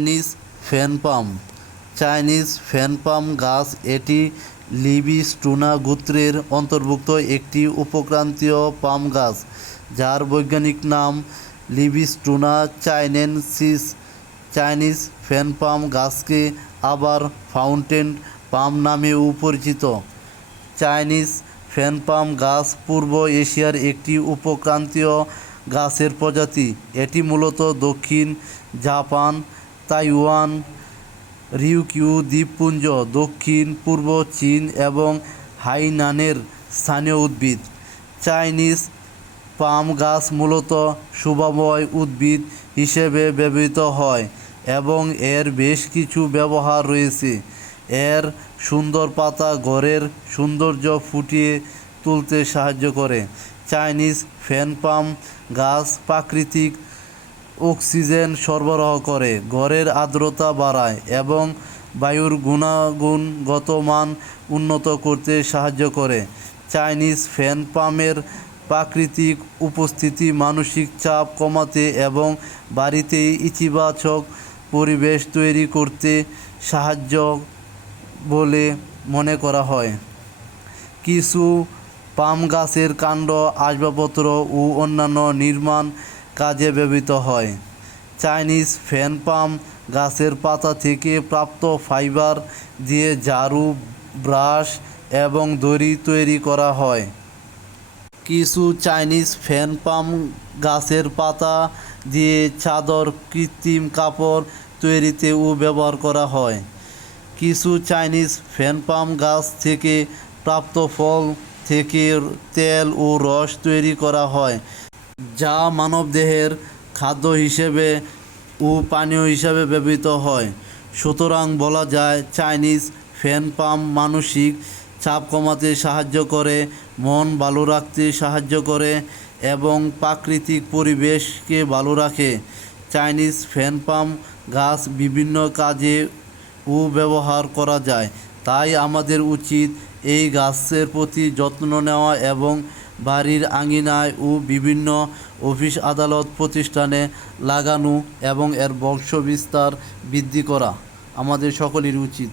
Chinese fan পাম। Chinese fan পাম গাছ এটি লিবিস্টুনা গোত্রের অন্তর্ভুক্ত একটি উপক্রান্তীয় পাম গাছ, যার বৈজ্ঞানিক নাম লিবিস্টুনা চাইনেনসিস। চাইনিজ ফ্যান পাম গাছকে আবার ফাউন্টেন পাম নামেও পরিচিত। চাইনিজ ফ্যান পাম গাছ পূর্ব এশিয়ার একটি উপক্রান্তীয় গাছের প্রজাতি। এটি মূলত দক্ষিণ জাপান, তাইওয়ান, রিউকিউ দ্বীপপুঞ্জ, দক্ষিণ পূর্ব চীন এবং হাইনানের স্থানীয় উদ্ভিদ। চাইনিজ পাম গাছ মূলত শোভাময় উদ্ভিদ হিসেবে ব্যবহৃত হয় এবং এর বেশ কিছু ব্যবহার রয়েছে। এর সুন্দর পাতা ঘরের সৌন্দর্য ফুটিয়ে তুলতে সাহায্য করে। চাইনিজ ফ্যান পাম গাছ প্রাকৃতিক অক্সিজেন সরবরাহ করে, ঘরের আর্দ্রতা বাড়ায় এবং বায়ুর গুণগত মান উন্নত করতে সাহায্য করে। চাইনিজ ফ্যান পামের প্রাকৃতিক উপস্থিতি মানসিক চাপ কমাতে এবং বাড়িতে ইতিবাচক পরিবেশ তৈরি করতে সাহায্য বলে মনে করা হয়। কিছু পাম গাছের কাণ্ড আসবাবপত্র ও অন্যান্য নির্মাণ কাজে ব্যবহৃত হয়। চাইনিজ ফ্যান পাম গাছের পাতা থেকে প্রাপ্ত ফাইবার দিয়ে ঝাড়ু, ব্রাশ এবং দড়ি তৈরি করা হয়। কিছু চাইনিজ ফ্যান পাম গাছের পাতা দিয়ে চাদর, কৃত্রিম কাপড় তৈরিতেও ব্যবহার করা হয়। কিছু চাইনিজ ফ্যান পাম গাছ থেকে প্রাপ্ত ফল থেকে তেল ও রস তৈরি করা হয়, যা মানবদেহের খাদ্য হিসেবে ও পানীয় হিসেবে ব্যবহৃত হয়। সুতরাং বলা যায়, চাইনিজ ফ্যান পাম মানসিক চাপ কমাতে সাহায্য করে, মন ভালো রাখতে সাহায্য করে এবং প্রাকৃতিক পরিবেশকে ভালো রাখে। চাইনিজ ফ্যান পাম গাছ বিভিন্ন কাজে ও ব্যবহার করা যায়, তাই আমাদের উচিত এই গাছের প্রতি যত্ন নেওয়া এবং বাড়ির আঙিনায় ও বিভিন্ন অফিস আদালত প্রতিষ্ঠানে লাগানো এবং এর বংশবিস্তার বৃদ্ধি করা আমাদের সকলেরই উচিত।